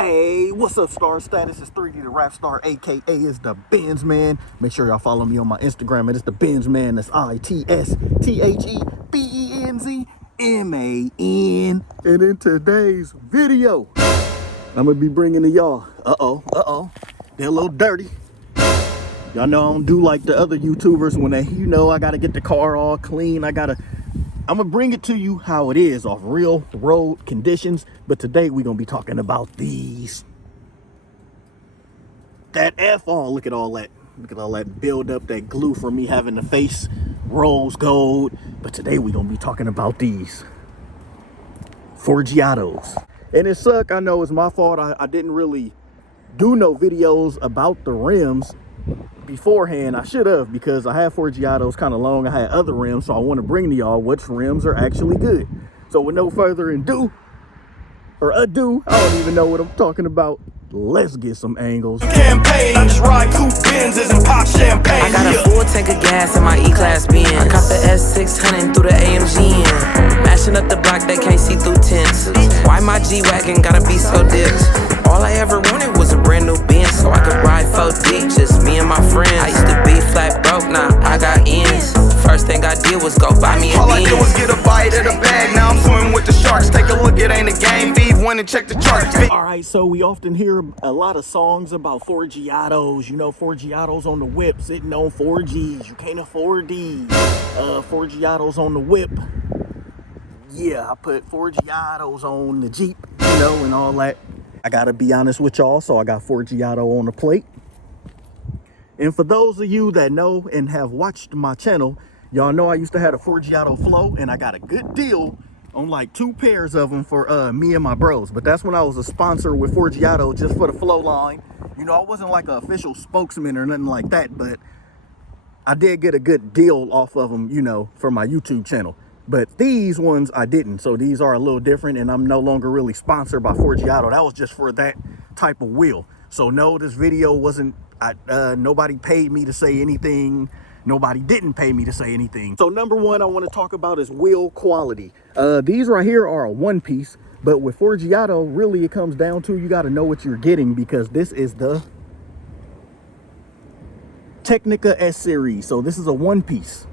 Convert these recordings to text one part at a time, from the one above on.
Hey, what's up, Star Status? It's 3D the Rap Star, aka is the Benz Man. Make sure y'all follow me on my Instagram. It's the Benz Man. That's ITSTHEBENZMAN. And in today's video, I'm gonna be bringing to y'all. They're a little dirty. Y'all know I don't do like the other YouTubers when they, I gotta get the car all clean. I'm gonna bring it to you how it is off real road conditions. But today we're gonna be talking about these. That F-all, look at all that. Look at all that build up, that glue from me having the face rose gold. But today we're gonna be talking about these Forgiatos. And it suck, I know it's my fault. I didn't really do no videos about the rims beforehand. I should have, because I had Forgiatos kind of long. I had other rims, so I want to bring to y'all which rims are actually good. So with no further ado, I don't even know what I'm talking about. Let's get some angles. Campaign, I just ride coupe Benzes and pop champagne. I got a full tank of gas in my E-Class Benz. I caught the S600 through the AMG in. Mashing up the block, they can't see through tents. Why my G-Wagon gotta be so dipped? All I ever wanted was a brand new Benz, so I could ride 4 deep, just me and my friends. I used to be flat broke, now I got ends. First thing I did was go buy me a Benz. All I did was get a bite of the bag, now I'm swimming with the sharks. Take a look, it ain't a game, feed one and check the charts. Alright, so we often hear a lot of songs about Forgiatos. Forgiatos on the whip, sitting on 4Gs. You can't afford these. Forgiatos on the whip. Yeah, I put Forgiatos on the Jeep, and all that. I gotta be honest with y'all, so I got Forgiato on the plate. And for those of you that know and have watched my channel, y'all know I used to have a Forgiato Flow, and I got a good deal on like 2 pairs of them for me and my bros. But that's when I was a sponsor with Forgiato just for the Flow line. I wasn't like an official spokesman or nothing like that, but I did get a good deal off of them, for my YouTube channel. But these ones I didn't, so these are a little different, and I'm no longer really sponsored by Forgiato. That was just for that type of wheel. So no, this video wasn't, nobody paid me to say anything. Nobody didn't pay me to say anything. So number one I want to talk about is wheel quality. These right here are a 1-piece, but with Forgiato, really it comes down to you got to know what you're getting, because this is the Technica S series. So this is a 1-piece.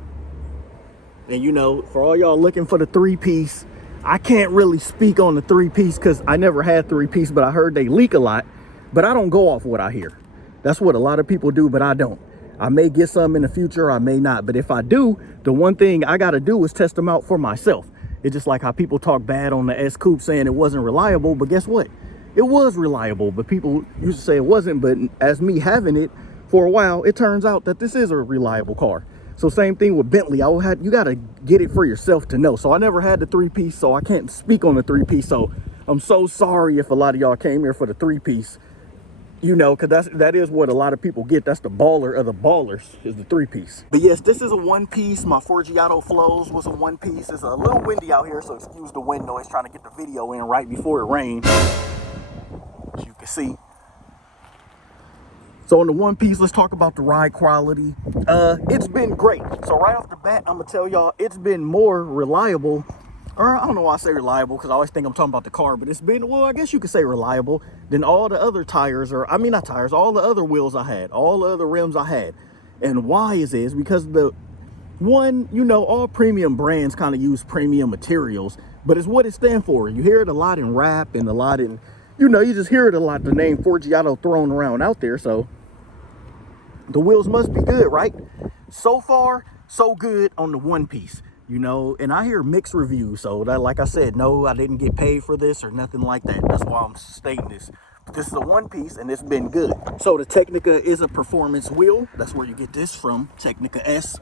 And for all y'all looking for the 3-piece, I can't really speak on the 3-piece because I never had 3-piece, but I heard they leak a lot. But I don't go off what I hear. That's what a lot of people do, but I don't. I may get some in the future, I may not. But if I do, the one thing I got to do is test them out for myself. It's just like how people talk bad on the S Coupe saying it wasn't reliable, but guess what? It was reliable, but people used to say it wasn't. But as me having it for a while, it turns out that this is a reliable car. So same thing with Bentley. You got to get it for yourself to know. So I never had the 3-piece, so I can't speak on the 3-piece. So I'm so sorry if a lot of y'all came here for the 3-piece, because that is what a lot of people get. That's the baller of the ballers, is the 3-piece. But yes, this is a 1-piece. My Forgiato Flows was a 1-piece. It's a little windy out here, so excuse the wind noise, trying to get the video in right before it rained, as you can see. So on the 1-piece, let's talk about the ride quality. It's been great. So right off the bat, I'm gonna tell y'all it's been more reliable, or I don't know why I say reliable, because I always think I'm talking about the car, but it's been, well, I guess you could say reliable than all the other tires, or I mean not tires, all the other wheels I had, all the other rims I had. And why is because the one, all premium brands kind of use premium materials, but it's what it stands for. You hear it a lot in rap and a lot in, you just hear it a lot, the name Forgiato thrown around out there. So the wheels must be good, right? So far, so good on the 1-piece, and I hear mixed reviews. So that, like I said, no, I didn't get paid for this or nothing like that. That's why I'm stating this. But this is a 1-piece, and it's been good. So the Technica is a performance wheel. That's where you get this from, Technica S.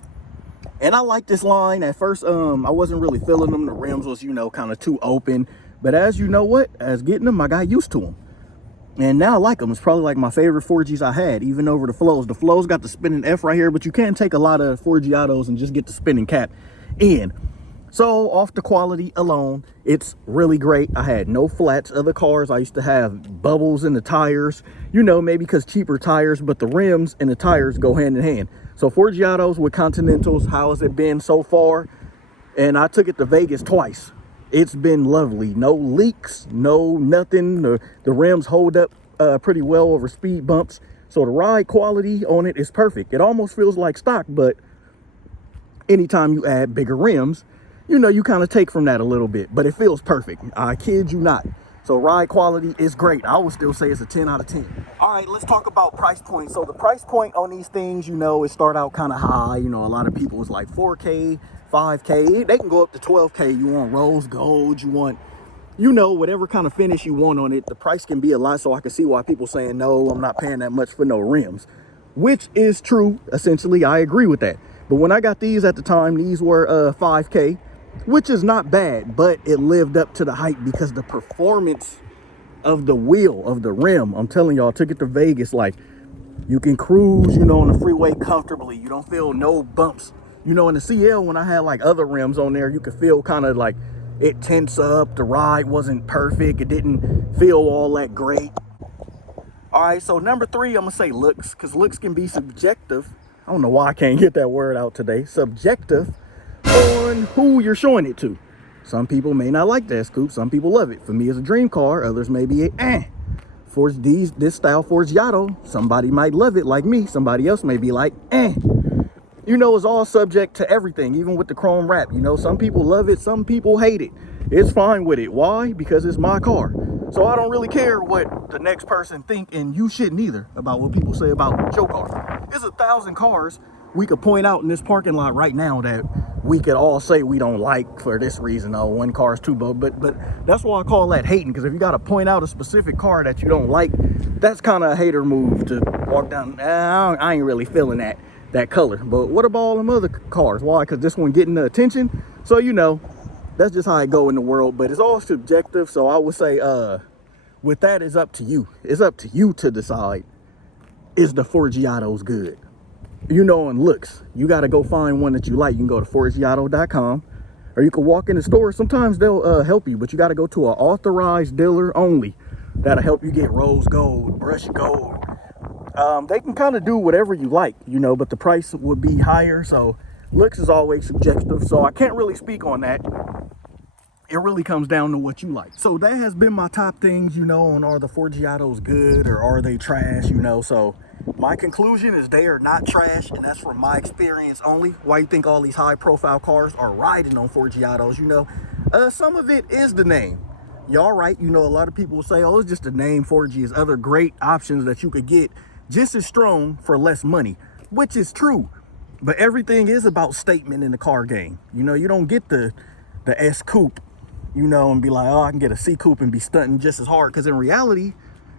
And I like this line. At first, I wasn't really feeling them. The rims was, kind of too open. But as as getting them, I got used to them. And now I like them. It's probably like my favorite 4Gs I had, even over the Flows. The Flows got the spinning F right here, but you can't take a lot of Forgiatos and just get the spinning cap in. So off the quality alone, it's really great. I had no flats. Other cars, I used to have bubbles in the tires, maybe because cheaper tires, but the rims and the tires go hand in hand. So Forgiatos with Continentals, how has it been so far? And I took it to Vegas twice. It's been lovely. No leaks, no nothing. The rims hold up pretty well over speed bumps. So the ride quality on it is perfect. It almost feels like stock, but anytime you add bigger rims, you know, you kind of take from that a little bit, but it feels perfect. I kid you not. So ride quality is great. I would still say it's a 10 out of 10. All right, let's talk about price point. So the price point on these things, you know, it start out kind of high. You know, a lot of people is like 4K, 5K. They can go up to 12K. You want rose gold, you want, you know, whatever kind of finish you want on it. The price can be a lot, so I can see why people saying, no, I'm not paying that much for no rims, which is true. Essentially, I agree with that. But when I got these at the time, these were 5K, which is not bad, but it lived up to the hype because the performance of the wheel, of the rim, I'm telling y'all, I took it to Vegas, like, you can cruise, you know, on the freeway comfortably. You don't feel no bumps. You know, in the CL, when I had like other rims on there, you could feel kind of like it tense up. The ride wasn't perfect. It didn't feel all that great. All right, so number 3, I'm gonna say looks, because looks can be subjective. I don't know why I can't get that word out today. Subjective on who you're showing it to. Some people may not like that coupe. Some people love it. For me, it's a dream car. Others may be For this style Forgiato, somebody might love it like me. Somebody else may be like, You know, it's all subject to everything, even with the chrome wrap. You know, some people love it, some people hate it. It's fine with it. Why? Because it's my car. So I don't really care what the next person think, and you shouldn't either, about what people say about your car. There's 1,000 cars we could point out in this parking lot right now that we could all say we don't like for this reason. Oh, one car is too bold. But that's why I call that hating, because if you got to point out a specific car that you don't like, that's kind of a hater move to walk down. I ain't really feeling that color. But what about all them other cars? Why? Because this one getting the attention. So, you know, that's just how it go in the world. But it's all subjective. So I would say with that, it's up to you. It's up to you to decide, is the Forgiatos good? You know, in looks, you got to go find one that you like. You can go to forgiato.com, or you can walk in the store. Sometimes they'll help you, but you got to go to an authorized dealer only. That'll help you get rose gold, brush gold. They can kind of do whatever you like, you know, but the price would be higher. So looks is always subjective. So I can't really speak on that. It really comes down to what you like. So that has been my top things, you know, on are the Forgiatos good or are they trash, you know. So my conclusion is they are not trash, and that's from my experience only. Why you think all these high profile cars are riding on Forgiatos, you know? Some of it is the name. Y'all right, you know, a lot of people will say, oh, it's just the name. Forgi is other great options that you could get just as strong for less money, which is true. But everything is about statement in the car game. You know, you don't get the S coupe, you know, and be like, oh, I can get a C coupe and be stunting just as hard, because in reality,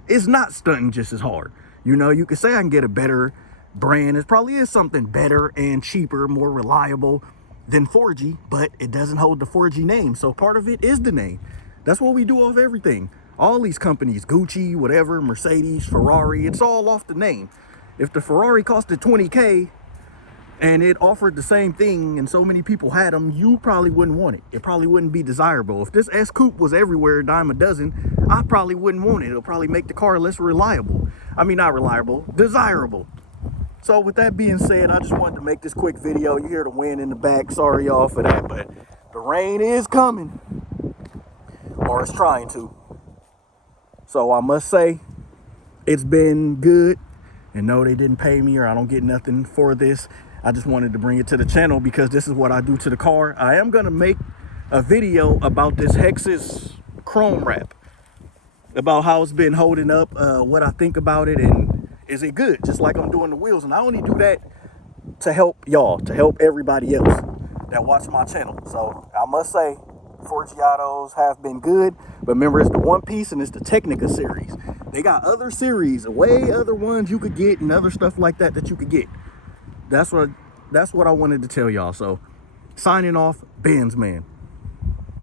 it's not stunting just as hard. You know, you could say I can get a better brand. It probably is something better and cheaper, more reliable than Forgi, but it doesn't hold the Forgi name. So part of it is the name. That's what we do off everything. All these companies, Gucci, whatever, Mercedes, Ferrari, it's all off the name. If the Ferrari costed 20K and it offered the same thing and so many people had them, you probably wouldn't want it. It probably wouldn't be desirable. If this S coupe was everywhere, a dime a dozen, I probably wouldn't want it. It'll probably make the car less reliable. I mean, not reliable, desirable. So with that being said, I just wanted to make this quick video. You hear the wind in the back. Sorry y'all for that, but the rain is coming, or it's trying to. So I must say, it's been good. And no, they didn't pay me, or I don't get nothing for this. I just wanted to bring it to the channel because this is what I do to the car. I am gonna make a video about this Hexus chrome wrap, about how it's been holding up, what I think about it, and is it good? Just like I'm doing the wheels. And I only do that to help y'all, to help everybody else that watch my channel. So I must say, Forgiatos have been good, but remember, it's the one piece and it's the Technica series. They got other series, way other ones you could get, and other stuff like that that you could get. That's what I wanted to tell y'all. So signing off, Benz Man.